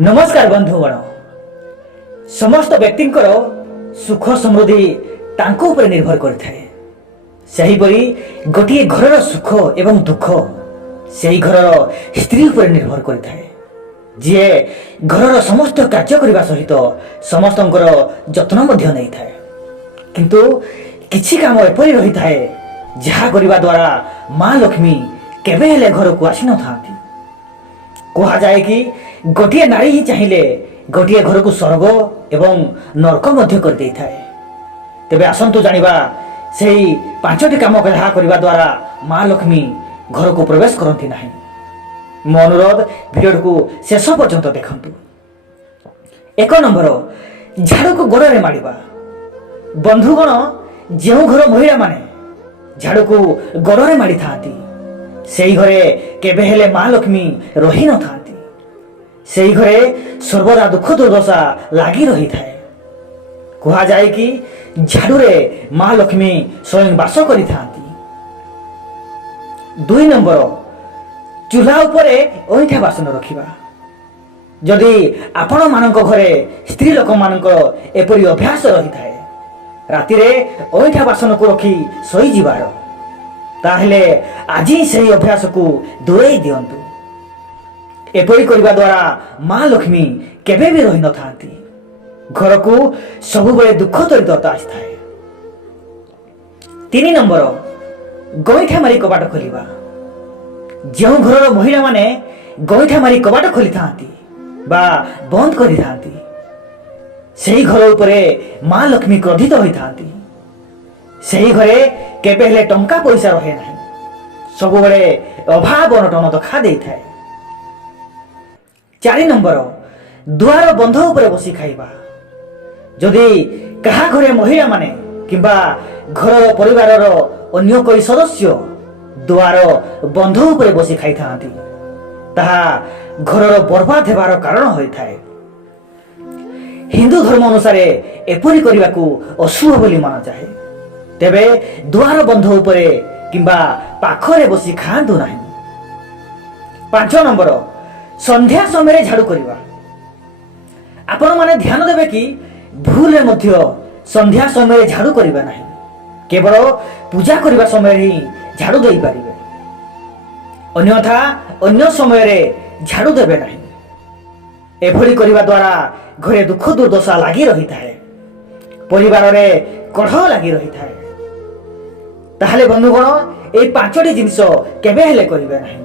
नमस्कार बंधुगण समस्त व्यक्ति सुख समृद्धि तांको ऊपर निर्भर करिथाए। सेहीपरि गोटे घर सुख एवं दुख से घर स्त्री उपर निर्भर करिथाए। जी घर समस्त कार्य करने सहित समस्त जत्न नहीं थाए, किंतु किछि काम एपरि रही थाए जहा करने द्वारा माँ लक्ष्मी केबे हेले घर को आसी न थांती। कहा जाए कि गोटे नारी ही चाहिए गोटे घर को स्वर्ग एवं नरक मध्य कर दे थाए। तेबे आसंतु जानिबा सेही पांचटी काम कहा करने द्वारा माँ लक्ष्मी घर को प्रवेश करती नहीं। मो अनुरोध भिडियो को शेष पर्यंत देखंतु। 1 नंबर झाड़ू को गोड़ में मारिबा। बंधुगण जो घर महिला माने झाड़ू को गोड़ में मारी थांती सेही घरे केबे हेले माँ लक्ष्मी रही न थांती। सेही घरे सर्वदा दुख दुर्दशा लागी रही थाए। कहा जाए कि झाड़ू रे माँ लक्ष्मी स्वयं वास करी थांती। 2 नंबर चूल्हा उपरे अइठा बासन रखिबा। जदि आपण मानक घरे स्त्री लोक मानक एपरि अभ्यास रही थाए राति रे अइठा बासन को रखी सोई जिबार, ताहले आज सही अभ्यास को दूरेई दियंतु। एपरि करबा द्वारा माँ लक्ष्मी केबे भी रही न थांती। घर को सब बेले दुख दरिद्रता आसी थाए। 3 नंबर गईठा मारी कबाट खोलिबा। जो घर महिला माने गईठा मारी कबाट खोली थांती बा बंद करी थांती सेही घर उपरे माँ लक्ष्मी क्रोधित होई थांती। सेही घरे केबे हेले टंका पैसा रहे नहीं, सब बेले अभाव अनटन देखा दे थाए। 4 नंबर दुआर बंध उपरे बसी खाइबा। जदि कहा घरे महिला माने किंबा घर परिवार अन्य कोई सदस्य दुआर बंध उपरे बसी खाई थांती ताहा घर बर्बाद हेबार कारण होई थाए। हिंदू धर्म अनुसार एपरि करने को अशुभ बोली माना जाए। तेबे दुआर बंध उपरे किंबा पाखरे बसी खांतु नहीं। 5 नंबर संध्या समय झाड़ू करवा। आपण माने ध्यान देबे कि भूल रे मध्य संध्या समय झाड़ू करबा नहीं, केवल पूजा करबा समय ही झाड़ू देई पारिबे, अन्यथा अन्य समय रे झाड़ू देबे नहीं। एभली करबा द्वारा घरे दुख दुर्दशा लागी रही थाए, परिवार रे कलह लागी रही थाए। ताहले बंधुगण ए 5टी जिनिस केबे हेले करिबे नहीं।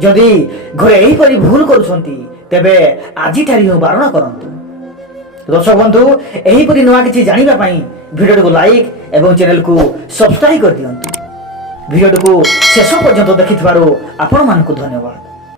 जदि घरे एही परि भूल करूछंती तेबे आजि ठारी बारण करंतु। दर्शक बंधु एही परि नवा किछि जानिबा पई भिडियो को लाइक एवं चैनल को सब्सक्राइब कर दियंतु। भिडियो को शेष पर्यंत देखिथिबारु आपण मानकु धन्यवाद।